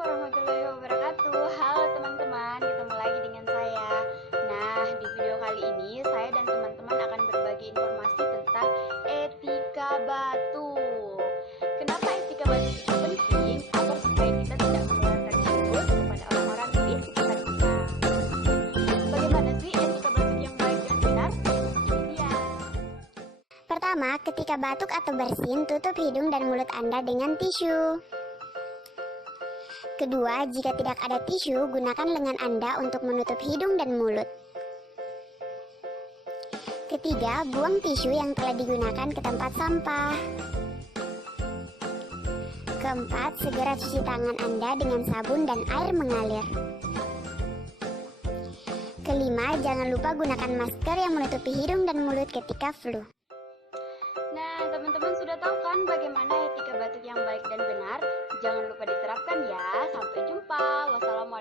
warahmatullahi wabarakatuh. Halo teman-teman, ketemu lagi dengan saya. Nah, di video kali ini saya dan teman-teman akan berbagi informasi tentang etika batuk. Kenapa etika batuk itu penting? Agar supaya kita tidak mengeluarkan virus kepada orang-orang di sekitar kita. Bagaimana sih etika batuk yang baik dan benar? Ini dia. Pertama, ketika batuk atau bersin, tutup hidung dan mulut Anda dengan tisu. Kedua, jika tidak ada tisu, gunakan lengan Anda untuk menutup hidung dan mulut. Ketiga, buang tisu yang telah digunakan ke tempat sampah. Keempat, segera cuci tangan Anda dengan sabun dan air mengalir. Kelima, jangan lupa gunakan masker yang menutupi hidung dan mulut ketika flu. Nah, teman-teman sudah tahu kan bagaimana etika batuk yang baik dan benar? Jangan lupa diterapkan ya. Sampai jumpa. Wassalamualaikum.